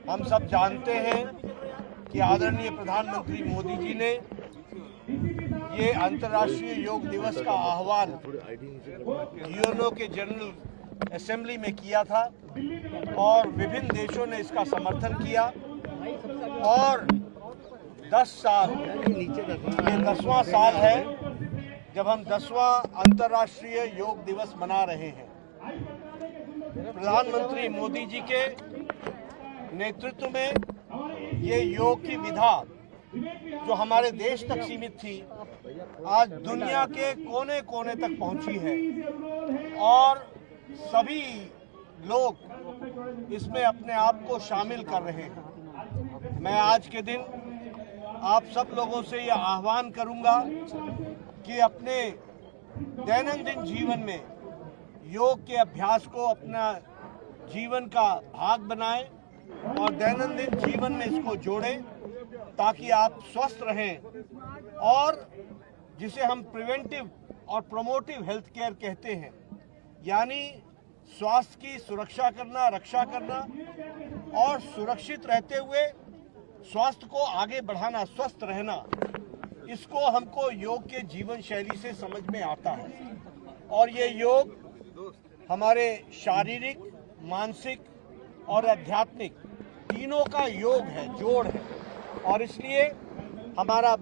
हम सब जानते हैं कि आदरणीय प्रधानमंत्री मोदी जी ने ये अंतर्राष्ट्रीय योग दिवस का आह्वान यूएनओ के जनरल असेंबली में किया था और विभिन्न देशों ने इसका समर्थन किया और 10 साल, ये 10वां साल है जब हम 10वां अंतर्राष्ट्रीय योग दिवस मना रहे हैं। प्रधानमंत्री मोदी जी के नेतृत्व में ये योग की विधा जो हमारे देश तक सीमित थी, आज दुनिया के कोने कोने तक पहुंची है और सभी लोग इसमें अपने आप को शामिल कर रहे हैं। मैं आज के दिन आप सब लोगों से यह आह्वान करूंगा कि अपने दैनंदिन जीवन में योग के अभ्यास को अपना जीवन का भाग बनाएं और दैनंदिन जीवन में इसको जोड़ें ताकि आप स्वस्थ रहें और जिसे हम प्रिवेंटिव और प्रोमोटिव हेल्थ केयर कहते हैं, यानी स्वास्थ्य की सुरक्षा करना, रक्षा करना और सुरक्षित रहते हुए स्वास्थ्य को आगे बढ़ाना, स्वस्थ रहना, इसको हमको योग के जीवन शैली से समझ में आता है। और ये योग हमारे शारीरिक, मानसिक और आध्यात्मिक तीनों का योग है, जोड़ है और इसलिए हमारा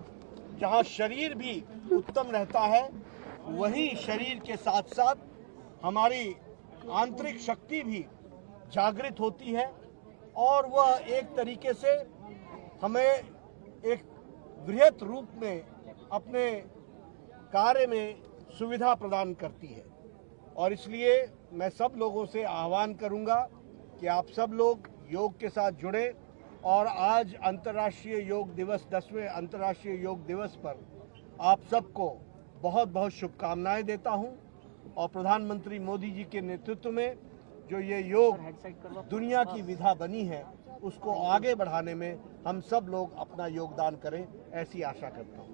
जहाँ शरीर भी उत्तम रहता है वहीं शरीर के साथ साथ हमारी आंतरिक शक्ति भी जागृत होती है और वह एक तरीके से हमें एक वृहत रूप में अपने कार्य में सुविधा प्रदान करती है। और इसलिए मैं सब लोगों से आह्वान करूंगा कि आप सब लोग योग के साथ जुड़े और आज अंतर्राष्ट्रीय योग दिवस, 10वें अंतर्राष्ट्रीय योग दिवस पर आप सबको बहुत बहुत शुभकामनाएं देता हूं और प्रधानमंत्री मोदी जी के नेतृत्व में जो ये योग दुनिया की विधा बनी है उसको आगे बढ़ाने में हम सब लोग अपना योगदान करें, ऐसी आशा करता हूं।